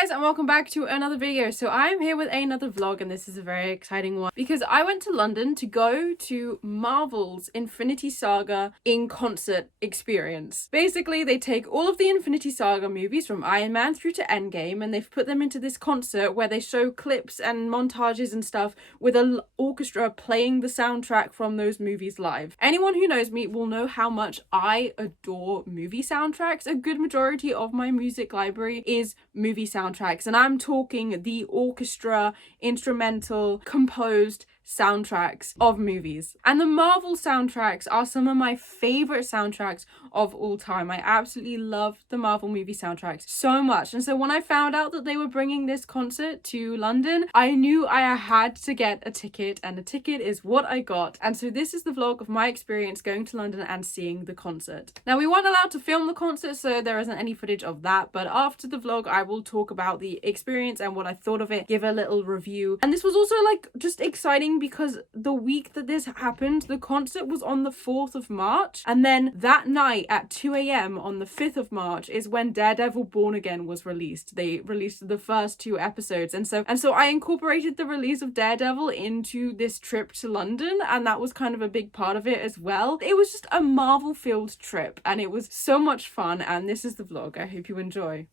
guys, and welcome back to another video. So I'm here with another vlog, and this is a very exciting one because I went to London to go to Marvel's Infinity Saga in concert experience. Basically, they take all of the Infinity Saga movies from Iron Man through to Endgame, and they've put them into this concert where they show clips and montages and stuff with an orchestra playing the soundtrack from those movies live. Anyone who knows me will know how much I adore movie soundtracks. A good majority of my music library is movie soundtracks, and I'm talking the orchestra, instrumental, composed soundtracks of movies. And the Marvel soundtracks are some of my favorite soundtracks of all time. I absolutely love the Marvel movie soundtracks so much. And so when I found out that they were bringing this concert to London, I knew I had to get a ticket, and a ticket is what I got. And so this is the vlog of my experience going to London and seeing the concert. Now, we weren't allowed to film the concert, so there isn't any footage of that, but after the vlog I will talk about the experience and what I thought of it, give a little review. And this was also just exciting because the week that this happened, the concert was on the 4th of March, and then that night at 2 a.m. on the 5th of March is when Daredevil Born Again was released. They released the first 2 episodes, and so I incorporated the release of Daredevil into this trip to London, and that was kind of a big part of it as well. It was just a Marvel-filled trip, and it was so much fun, and this is the vlog. I hope you enjoy.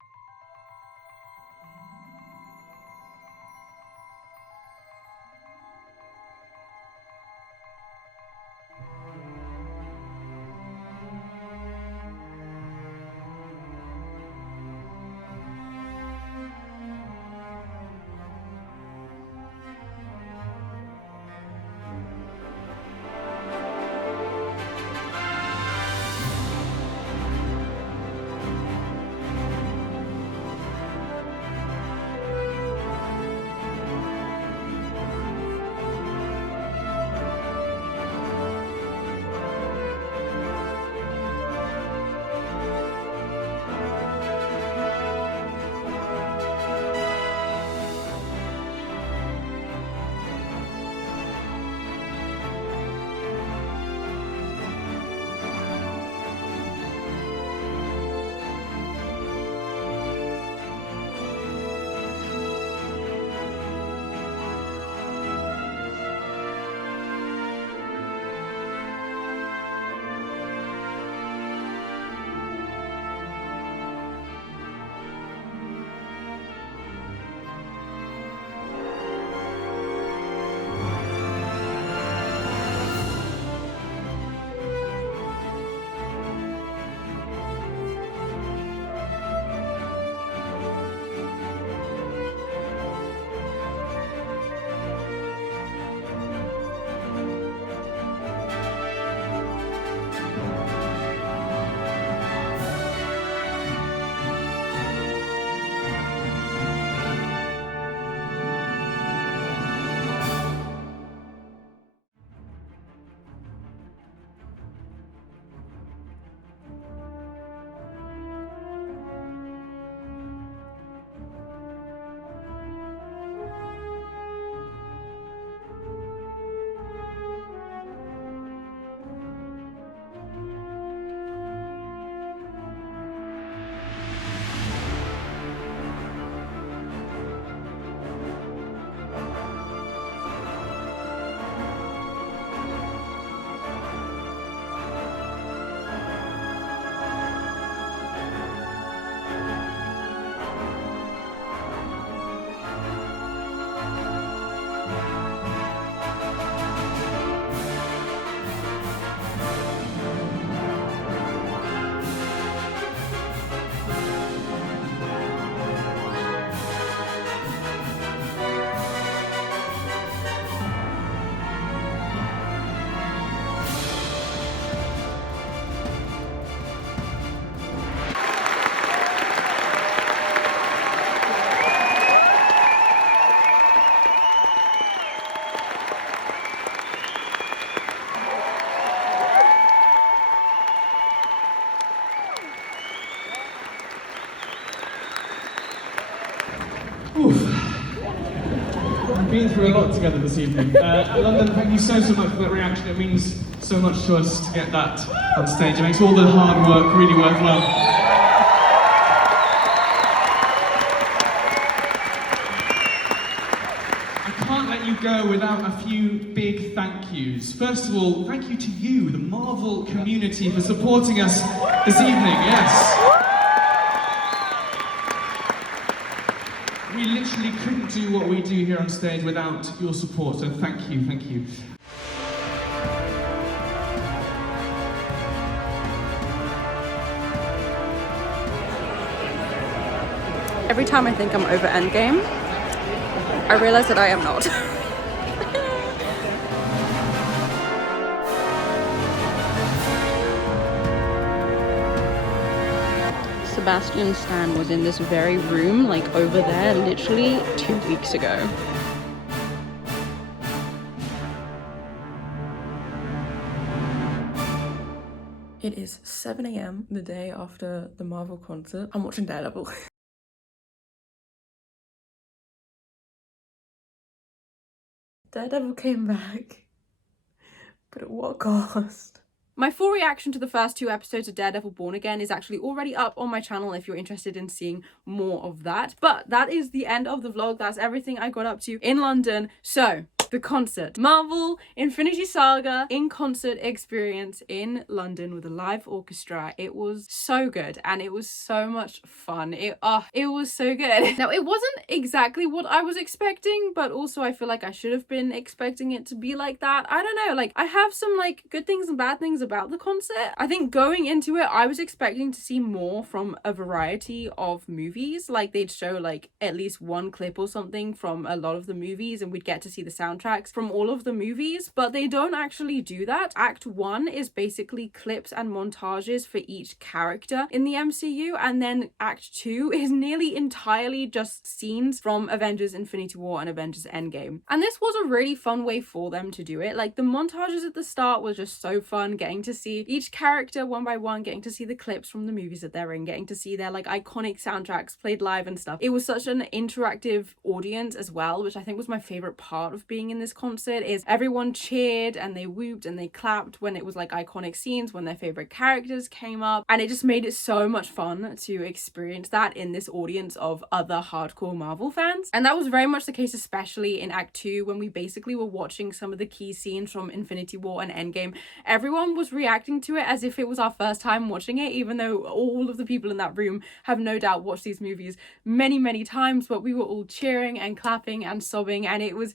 We've been through a lot together this evening. London, thank you so much for that reaction. It means so much to us to get that on stage. It makes all the hard work really worthwhile. go without a few big thank yous. First of all, thank you to you, the Marvel community, for supporting us this evening, yes. We literally couldn't do what we do here on stage without your support, so thank you, thank you. Every time I think I'm over Endgame, I realize that I am not. Sebastian Stan was in this very room, like over there, literally 2 weeks ago. It is 7 AM the day after the Marvel concert. I'm watching Daredevil. Daredevil came back, but at what cost? My full reaction to the first 2 episodes of Daredevil Born Again is actually already up on my channel if you're interested in seeing more of that. But that is the end of the vlog. That's everything I got up to in London. So, the concert. Marvel Infinity Saga in concert experience in London with a live orchestra. It was so good and it was so much fun. It was so good. Now, it wasn't exactly what I was expecting, but also I feel like I should have been expecting it to be like that. I don't know, like I have some like good things and bad things about the concert. I think going into it, I was expecting to see more from a variety of movies. Like they'd show like at least one clip or something from a lot of the movies and we'd get to see the soundtracks from all of the movies, but they don't actually do that. Act 1 is basically clips and montages for each character in the MCU, and then Act 2 is nearly entirely just scenes from Avengers Infinity War and Avengers Endgame. And this was a really fun way for them to do it. Like the montages at the start was just so fun, getting to see each character one by one, getting to see the clips from the movies that they're in, getting to see their like iconic soundtracks played live and stuff. It was such an interactive audience as well, which I think was my favorite part of being in this concert, is everyone cheered and they whooped and they clapped when it was like iconic scenes, when their favorite characters came up, and it just made it so much fun to experience that in this audience of other hardcore Marvel fans. And that was very much the case, especially in Act 2, when we basically were watching some of the key scenes from Infinity War and Endgame. Everyone was reacting to it as if it was our first time watching it, even though all of the people in that room have no doubt watched these movies many times, but we were all cheering and clapping and sobbing, and it was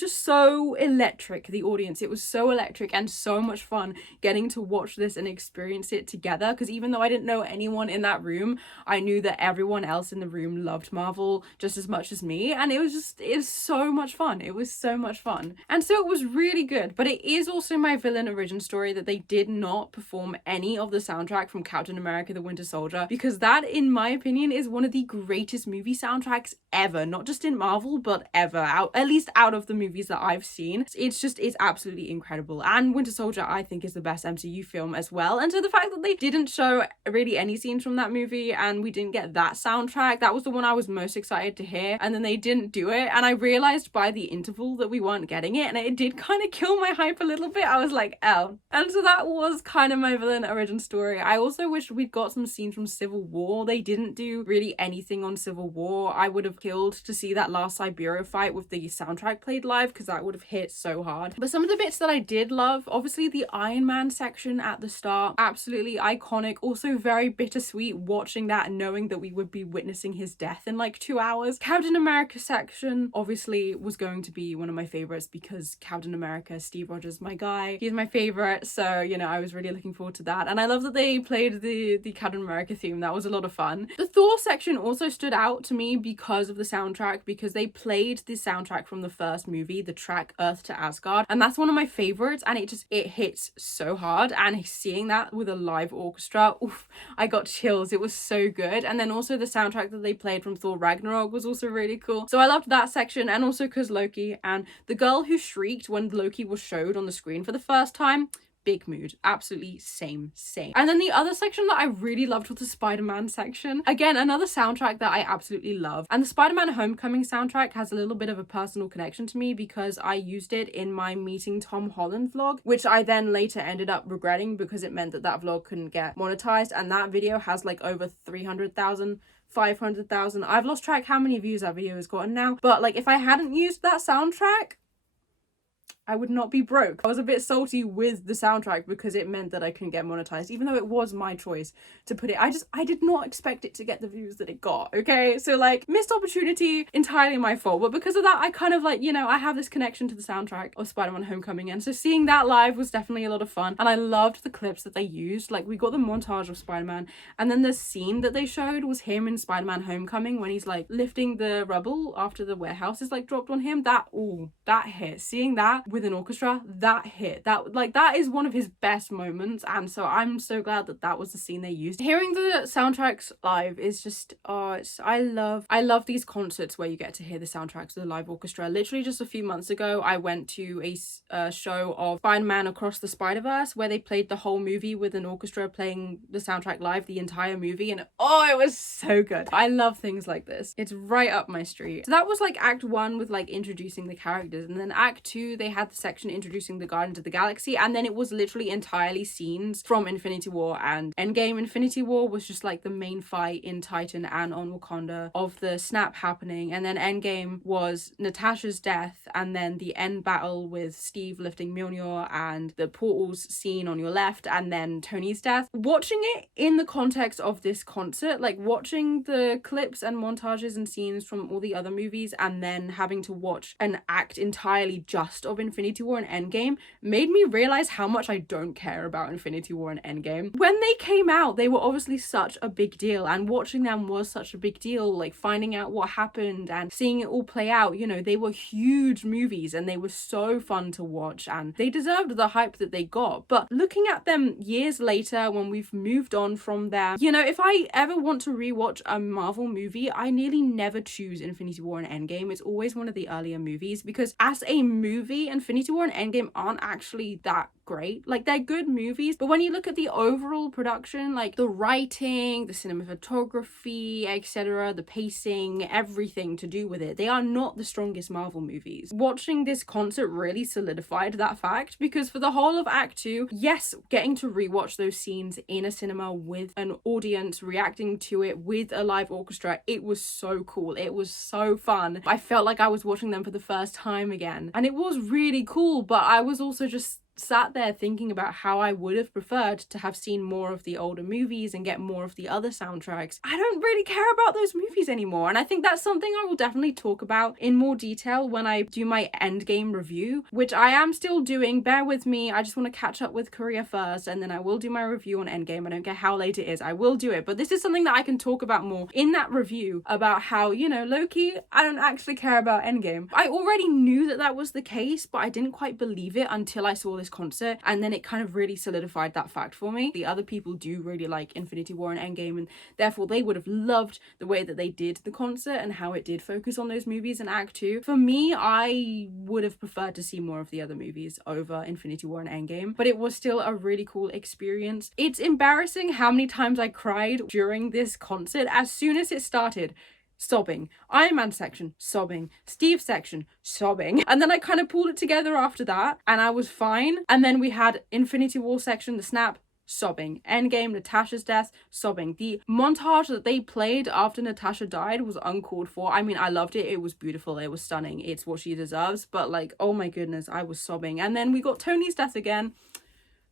just so electric, the audience. It was so electric and so much fun getting to watch this and experience it together, because even though I didn't know anyone in that room, I knew that everyone else in the room loved Marvel just as much as me, and it was so much fun. It was so much fun. And so it was really good, but it is also my villain origin story that they did not perform any of the soundtrack from Captain America the Winter Soldier, because that, in my opinion, is one of the greatest movie soundtracks ever, not just in Marvel, but ever, at least out of the movies that I've seen. It's absolutely incredible. And Winter Soldier, I think, is the best MCU film as well. And so the fact that they didn't show really any scenes from that movie and we didn't get that soundtrack, that was the one I was most excited to hear, and then they didn't do it, and I realized by the interval that we weren't getting it, and it did kind of kill my hype a little bit. I was like, oh. And so that was kind of my villain origin story. I also wish we'd got some scenes from Civil War. They didn't do really anything on Civil War. I would have killed to see that last Siberia fight with the soundtrack played live, because that would have hit so hard. But some of the bits that I did love, obviously the Iron Man section at the start, absolutely iconic, also very bittersweet watching that and knowing that we would be witnessing his death in like 2 hours. Captain America section obviously was going to be one of my favorites, because Captain America, Steve Rogers, my guy, he's my favorite, so you know, I was really looking forward to that. And I love that they played the Captain America theme. That was a lot of fun. The Thor section also stood out to me because of the soundtrack, because they played the soundtrack from the first movie, the track Earth to Asgard, and that's one of my favorites, and it hits so hard. And seeing that with a live orchestra, oof, I got chills. It was so good. And then also the soundtrack that they played from Thor Ragnarok was also really cool, so I loved that section. And also because Loki, and the girl who shrieked when Loki was showed on the screen for the first time, big mood, absolutely same. And then the other section that I really loved was the Spider-Man section. Again, another soundtrack that I absolutely love. And the Spider-Man Homecoming soundtrack has a little bit of a personal connection to me, because I used it in my Meeting Tom Holland vlog, which I then later ended up regretting, because it meant that vlog couldn't get monetized, and that video has like over 300,000, 500,000. I've lost track how many views that video has gotten now, but like if I hadn't used that soundtrack, I would not be broke. I was a bit salty with the soundtrack because it meant that I couldn't get monetized, even though it was my choice to put it. I did not expect it to get the views that it got, okay? So like, missed opportunity, entirely my fault. But because of that, I kind of like, you know, I have this connection to the soundtrack of Spider-Man Homecoming, and so seeing that live was definitely a lot of fun. And I loved the clips that they used. Like, we got the montage of Spider-Man, and then the scene that they showed was him in Spider-Man Homecoming when he's like lifting the rubble after the warehouse is like dropped on him. That hit. Seeing that with an orchestra, that hit. That is one of his best moments, and so I'm so glad that that was the scene they used. Hearing the soundtracks live is just I love these concerts where you get to hear the soundtracks of the live orchestra. Literally just a few months ago, I went to a show of Spider-Man Across the Spider-Verse where they played the whole movie with an orchestra playing the soundtrack live, the entire movie, and it was so good. I love things like this. It's right up my street. So that was like Act 1 with like introducing the characters, and then Act 2 they had the section introducing the Guardians of the Galaxy, and then it was literally entirely scenes from Infinity War and Endgame. Infinity War was just like the main fight in Titan and on Wakanda of the snap happening, and then Endgame was Natasha's death, and then the end battle with Steve lifting Mjolnir and the portals scene on your left, and then Tony's death. Watching it in the context of this concert, like watching the clips and montages and scenes from all the other movies and then having to watch an act entirely just of Infinity War and Endgame, made me realize how much I don't care about Infinity War and Endgame. When they came out, they were obviously such a big deal, and watching them was such a big deal, like finding out what happened and seeing it all play out. You know, they were huge movies and they were so fun to watch, and they deserved the hype that they got. But looking at them years later, when we've moved on from them, you know, if I ever want to rewatch a Marvel movie, I nearly never choose Infinity War and Endgame. It's always one of the earlier movies, because as a movie, Infinity War and Endgame aren't actually that great. Like, they're good movies, but when you look at the overall production, like the writing, the cinematography, etc., the pacing, everything to do with it, they are not the strongest Marvel movies. Watching this concert really solidified that fact, because for the whole of Act 2, yes, getting to rewatch those scenes in a cinema with an audience reacting to it with a live orchestra, it was so cool. It was so fun. I felt like I was watching them for the first time again, and it was really cool. But I was also just sat there thinking about how I would have preferred to have seen more of the older movies and get more of the other soundtracks. I don't really care about those movies anymore, and I think that's something I will definitely talk about in more detail when I do my Endgame review, which I am still doing. Bear with me, I just want to catch up with Korea first, and then I will do my review on Endgame. I don't care how late it is, I will do it, but this is something that I can talk about more in that review, about how, you know, low-key, I don't actually care about Endgame. I already knew that that was the case, but I didn't quite believe it until I saw this concert, and then it kind of really solidified that fact for me. The other people do really like Infinity War and Endgame, and therefore they would have loved the way that they did the concert and how it did focus on those movies in Act 2. For me, I would have preferred to see more of the other movies over Infinity War and Endgame, but it was still a really cool experience. It's embarrassing how many times I cried during this concert. As soon as it started, sobbing. Iron Man section, sobbing. Steve section, sobbing. And then I kind of pulled it together after that, and I was fine. And then we had Infinity War section, the snap, sobbing. Endgame, Natasha's death, sobbing. The montage that they played after Natasha died was uncalled for. I mean, I loved it. It was beautiful. It was stunning. It's what she deserves. But like, oh my goodness, I was sobbing. And then we got Tony's death again,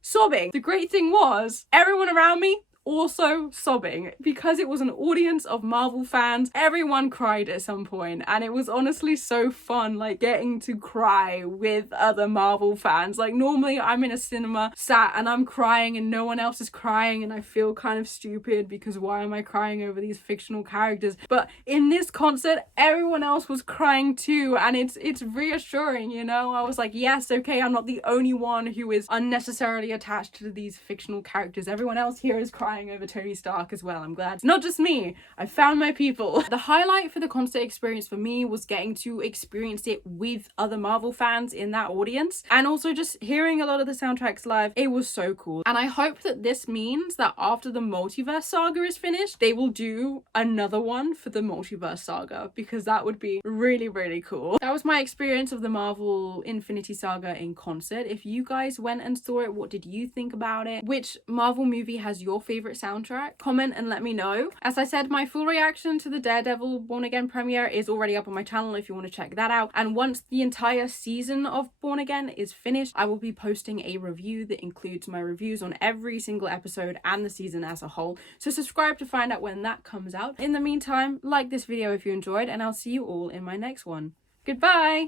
sobbing. The great thing was, everyone around me also sobbing, because it was an audience of Marvel fans. Everyone cried at some point, and it was honestly so fun, like getting to cry with other Marvel fans. Like, normally I'm in a cinema sat and I'm crying and no one else is crying, and I feel kind of stupid because why am I crying over these fictional characters? But in this concert, everyone else was crying too, and it's reassuring, you know? I was like, yes, okay, I'm not the only one who is unnecessarily attached to these fictional characters. Everyone else here is crying over Tony Stark as well. I'm glad it's not just me. I found my people. The highlight for the concert experience for me was getting to experience it with other Marvel fans in that audience, and also just hearing a lot of the soundtracks live. It was so cool, and I hope that this means that after the multiverse saga is finished, they will do another one for the multiverse saga, because that would be really, really cool. That was my experience of the Marvel Infinity Saga in concert. If you guys went and saw it, what did you think about it? Which Marvel movie has your favorite favorite soundtrack? Comment and let me know. As I said, my full reaction to the Daredevil Born Again premiere is already up on my channel if you want to check that out. And once the entire season of Born Again is finished, I will be posting a review that includes my reviews on every single episode and the season as a whole. So subscribe to find out when that comes out. In the meantime, like this video if you enjoyed, and I'll see you all in my next one. Goodbye!